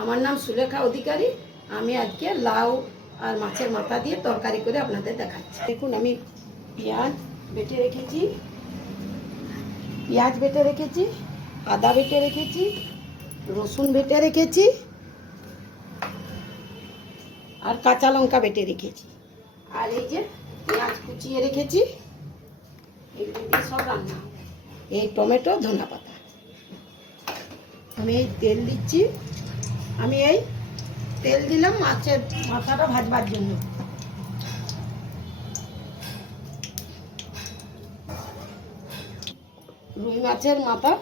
আমার নাম সুলেখা অধিকারী। আমি আজকে লাউ আর মাছের মাথা দিয়ে তরকারি করে আপনাদের দেখাচ্ছি। দেখুন আমি পেঁয়াজ বেটে রেখেছি, আদা বেটে রেখেছি, রসুন বেটে রেখেছি আর কাঁচা লঙ্কা বেটে রেখেছি। আর এই যে পেঁয়াজ কুচিয়ে রেখেছি, এগুলো দিয়ে সব রান্না। এই টমেটো, ধনে পাতা। আমি এই তেল দিচ্ছি। আমি এই তেল দিলাম মাছের মাথাটা ভাজবার জন্য। রুই মাছের মাথা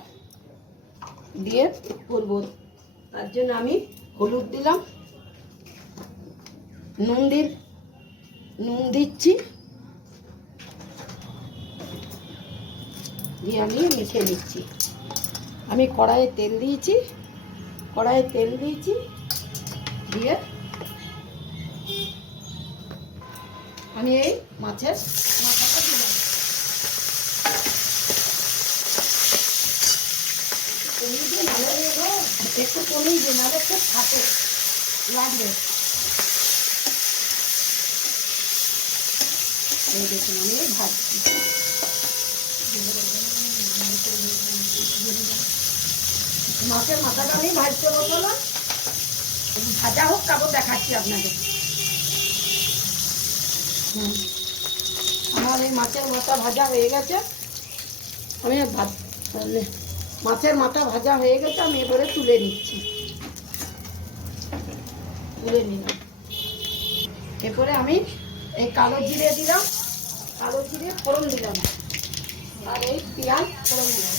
দিয়ে করব, তার জন্য আমি হলুদ দিলাম, নুন দিচ্ছি, দিয়ে আমি মিশিয়ে নিচ্ছি। আমি কড়াইয়ে তেল দিয়েছি, দিয়ে আমি এই মাছের মাথাটা দিলাম। একটু কমিয়ে দিয়ে নাহলে খুব ফাটে লাগবে। দেখুন আমি ভাজছি। মাছের মাথাটা আমি ভাজতে বলবো না, ভাজা হোক তারপর দেখাচ্ছি আপনাদের। আমার এই মাছের মাথা ভাজা হয়ে গেছে। আমি মাছের মাথা ভাজা হয়ে গেছে, আমি এবারে তুলে নিলাম। এরপরে আমি এই কালো জিরে দিলাম, কালো জিরে ফোড়ন দিলাম, আর এই পেঁয়াজ ফোড়ন দিলাম।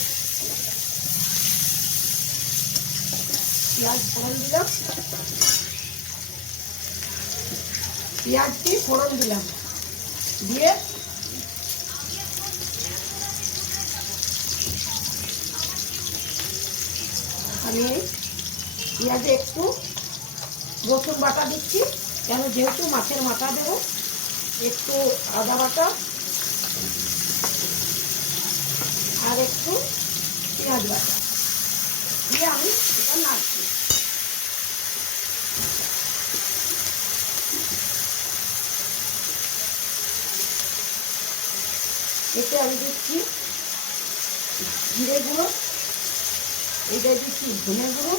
পেঁয়াজটি ফোড়ন দিলাম, দিয়ে আমি পেঁয়াজে একটু রসুন বাটা দিচ্ছি, কেন যেহেতু মাছের মাথা দেবো। একটু আদা বাটা আর একটু পেঁয়াজ বাটা দিয়ে আমি এটা নাড়ছি। এতে আমি দিচ্ছি জিরে গুঁড়ো, এটা দিচ্ছি ধনে গুঁড়ো,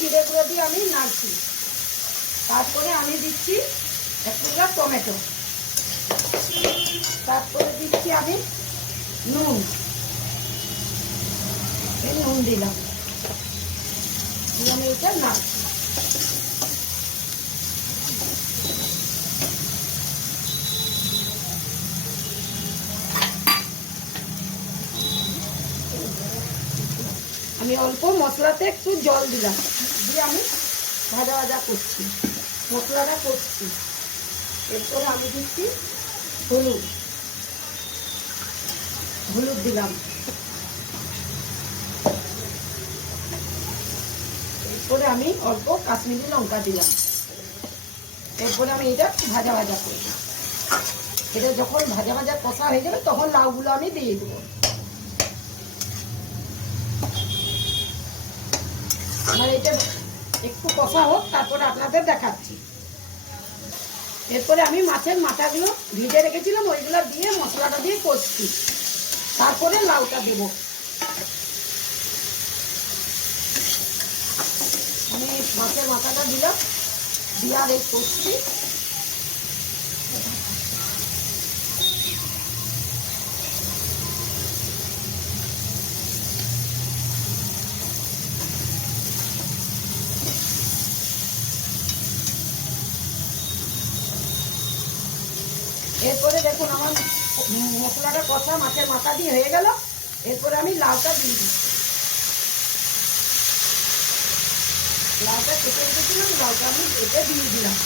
জিরে গুঁড়ো দিয়ে আমি নাড়ছি। তারপরে আমি দিচ্ছি একটু টমেটো, তারপরে দিচ্ছি আমি নুন দিলাম, দিয়ে আমি এটা নাড়ছি। আমি অল্প মশলাতে একটু জল দিলাম, দিয়ে আমি ভাজা করছি, মশলাটা করছি। এরপরে আমি দিচ্ছি হলুদ দিলাম। এরপরে আমি অল্প কাশ্মীরি লঙ্কা দিলাম। এরপরে আমি এটা ভাজা করব। এটা যখন ভাজা কষা হয়ে যাবে তখন লাউগুলো আমি দিয়ে দেবো। আমার এটা একটু কষা হোক, তারপরে আপনাদের দেখাচ্ছি। এরপরে আমি মাছের মাথাগুলো ভিজে রেখেছিলাম, ওইগুলো দিয়ে মশলাটা দিয়ে কষছি। তারপরে লাউটা দেব। আমি মাছের মাথাটা দিলাম, দিয়ে আর এই কষছি। এরপরে দেখুন আমার মশলাটা কষা মাছের মাথা দিয়ে হয়ে গেল। এরপরে আমি লাউটা দিয়ে দিচ্ছি। লাউটা কেটে রেখেছিলাম, লাউটা আমি এতে দিয়ে দিলাম।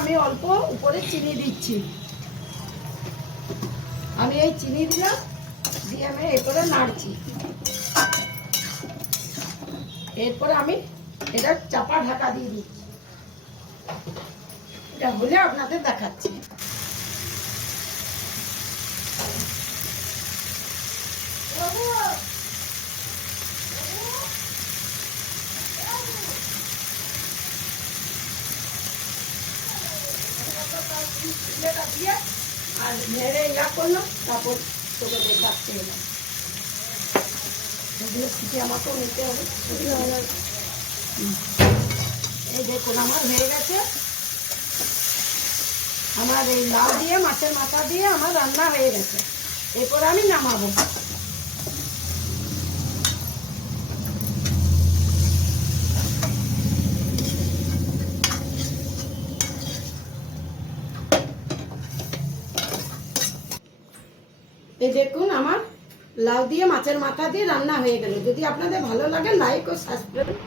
আমি অল্প উপরে চিনি দিচ্ছি। আমি এই চিনি দিলাম, দিয়ে আমি এরপরে নাড়ছি। এরপরে আমি এটা চাপা ঢাকা দিয়ে দিচ্ছি। এটা হলে আপনাদের দেখাচ্ছি। দিয়ে আর নেড়ে ইয়া করলাম, তারপর তোকে দেখাচ্ছে এলাম। এগুলো শিখে আমাকেও নিতে হবে। এই দেখুন আমার হয়ে গেছে, আমার এই লাউ দিয়ে মাছের মাথা দিয়ে আমার রান্না হয়ে গেছে। এরপর আমি নামাবো। এই দেখুন আমার লাউ দিয়ে মাছের মাথা দিয়ে রান্না হয়ে গেল। যদি আপনাদের ভালো লাগে লাইক ও সাবস্ক্রাইব।